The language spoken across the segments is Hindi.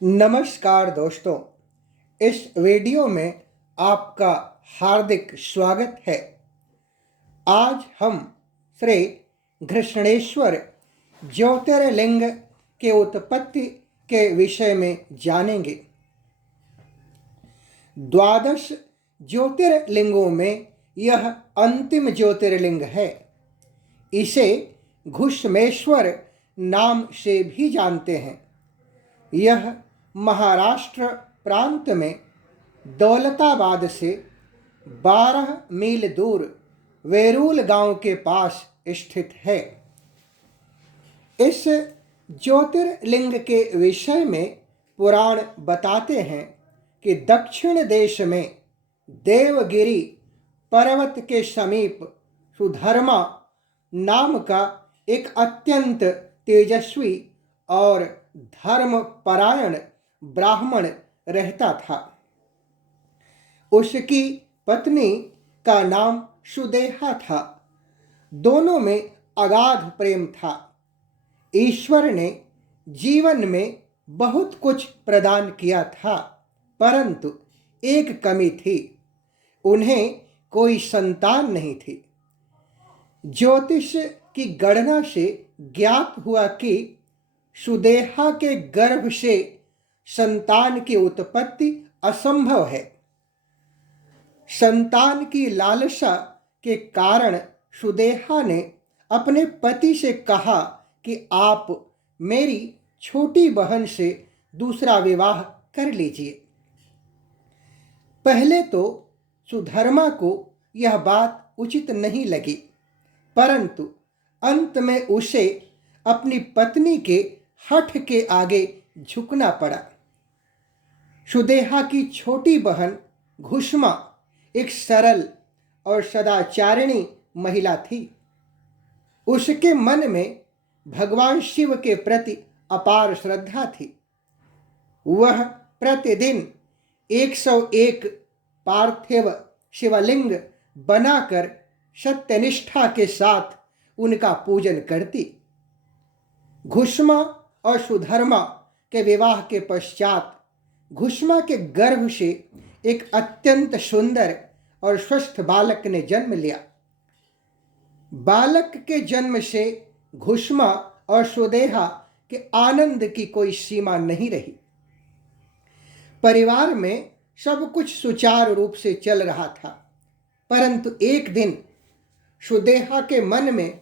नमस्कार दोस्तों, इस वीडियो में आपका हार्दिक स्वागत है। आज हम श्री घृष्णेश्वर ज्योतिर्लिंग के उत्पत्ति के विषय में जानेंगे। 12 ज्योतिर्लिंगों में यह अंतिम ज्योतिर्लिंग है। इसे घुश्मेश्वर नाम से भी जानते हैं। यह महाराष्ट्र प्रांत में दौलताबाद से 12 मील दूर वेरूल गांव के पास स्थित है। इस ज्योतिर्लिंग के विषय में पुराण बताते हैं कि दक्षिण देश में देवगिरी पर्वत के समीप सुधर्मा नाम का एक अत्यंत तेजस्वी और धर्मपरायण ब्राह्मण रहता था। उसकी पत्नी का नाम सुदेहा था। दोनों में अगाध प्रेम था। ईश्वर ने जीवन में बहुत कुछ प्रदान किया था, परंतु एक कमी थी, उन्हें कोई संतान नहीं थी। ज्योतिष की गणना से ज्ञात हुआ कि सुदेहा के गर्भ से संतान की उत्पत्ति असंभव है। संतान की लालसा के कारण सुदेहा ने अपने पति से कहा कि आप मेरी छोटी बहन से दूसरा विवाह कर लीजिए। पहले तो सुधर्मा को यह बात उचित नहीं लगी, परंतु अंत में उसे अपनी पत्नी के हठ के आगे झुकना पड़ा। सुदेहा की छोटी बहन घुष्मा एक सरल और सदाचारिणी महिला थी। उसके मन में भगवान शिव के प्रति अपार श्रद्धा थी। वह प्रतिदिन 101 पार्थिव शिवलिंग बनाकर सत्यनिष्ठा के साथ उनका पूजन करती। घुष्मा और सुधर्मा के विवाह के पश्चात घुष्मा के गर्भ से एक अत्यंत सुंदर और स्वस्थ बालक ने जन्म लिया। बालक के जन्म से घुष्मा और सुदेहा के आनंद की कोई सीमा नहीं रही। परिवार में सब कुछ सुचारू रूप से चल रहा था, परंतु एक दिन सुदेहा के मन में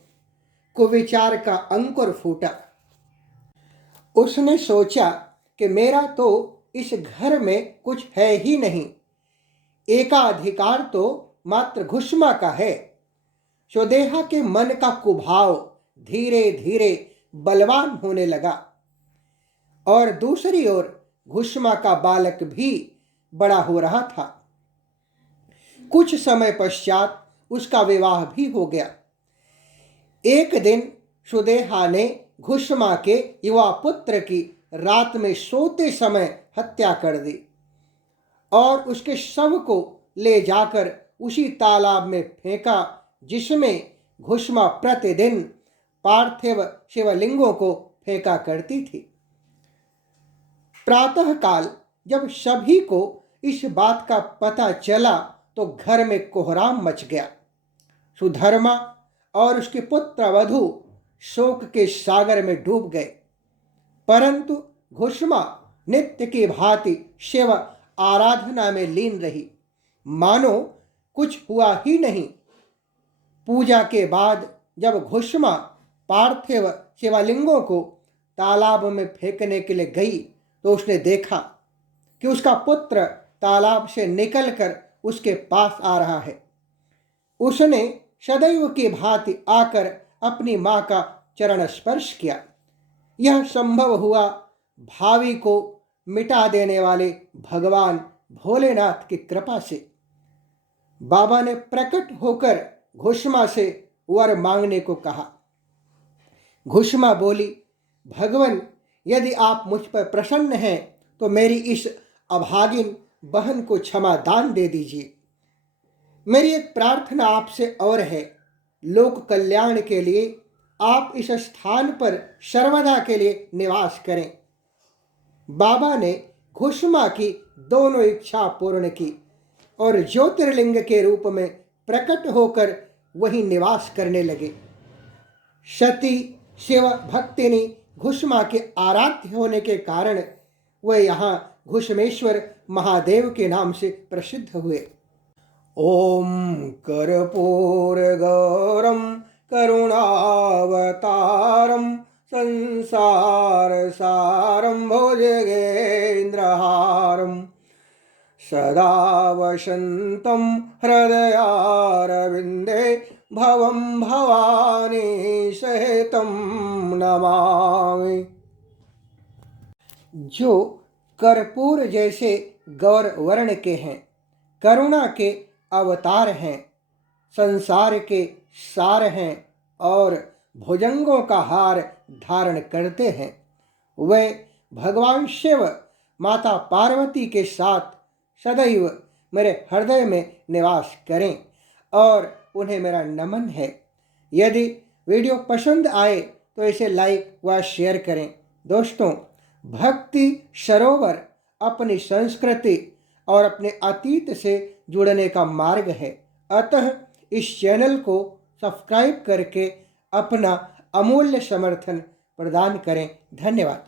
कुविचार का अंकुर फूटा। उसने सोचा कि मेरा तो इस घर में कुछ है ही नहीं, एकाधिकार तो मात्र घुष्मा का है। सुदेहा के मन का कुभाव धीरे धीरे बलवान होने लगा और दूसरी ओर घुष्मा का बालक भी बड़ा हो रहा था। कुछ समय पश्चात उसका विवाह भी हो गया। एक दिन सुदेहा ने घुष्मा के युवा पुत्र की रात में सोते समय हत्या कर दी और उसके शव को ले जाकर उसी तालाब में फेंका जिसमें घुष्मा प्रतिदिन पार्थिव शिवलिंगों को फेंका करती थी। प्रातःकाल जब सभी को इस बात का पता चला तो घर में कोहराम मच गया। सुधर्मा और उसके पुत्र वधू शोक के सागर में डूब गए, परंतु घुष्मा नित्य की भांति शिव आराधना में लीन रही, मानो कुछ हुआ ही नहीं। पूजा के बाद जब घुष्मा पार्थिव शिवलिंगों को तालाब में फेंकने के लिए गई तो उसने देखा कि उसका पुत्र तालाब से निकलकर उसके पास आ रहा है। उसने सदैव की भांति आकर अपनी मां का चरण स्पर्श किया। यह संभव हुआ भावी को मिटा देने वाले भगवान भोलेनाथ की कृपा से। बाबा ने प्रकट होकर घुष्मा से वर मांगने को कहा। घुष्मा बोली, भगवान, यदि आप मुझ पर प्रसन्न हैं तो मेरी इस अभागिन बहन को क्षमा दान दे दीजिए। मेरी एक प्रार्थना आपसे और है, लोक कल्याण के लिए आप इस स्थान पर सर्वदा के लिए निवास करें। बाबा ने घुष्मा की दोनों इच्छा पूर्ण की और ज्योतिर्लिंग के रूप में प्रकट होकर वहीं निवास करने लगे। सती शिव भक्तिनी घुष्मा के आराध्य होने के कारण वह यहाँ घुष्मेश्वर महादेव के नाम से प्रसिद्ध हुए। ओम कर्पूर गौरम करुणावतारम संसार सारम भुजगेन्द्रहारम सदा वसन्तं हृदयारविन्दे भवं भवानी सहितं नमामि। जो कर्पूर जैसे गौर वर्ण के हैं, करुणा के अवतार हैं, संसार के सार हैं और भुजंगों का हार धारण करते हैं, वे भगवान शिव माता पार्वती के साथ सदैव मेरे हृदय में निवास करें और उन्हें मेरा नमन है। यदि वीडियो पसंद आए तो इसे लाइक व शेयर करें। दोस्तों, भक्ति सरोवर अपनी संस्कृति और अपने अतीत से जुड़ने का मार्ग है, अतः इस चैनल को सब्सक्राइब करके अपना अमूल्य समर्थन प्रदान करें। धन्यवाद।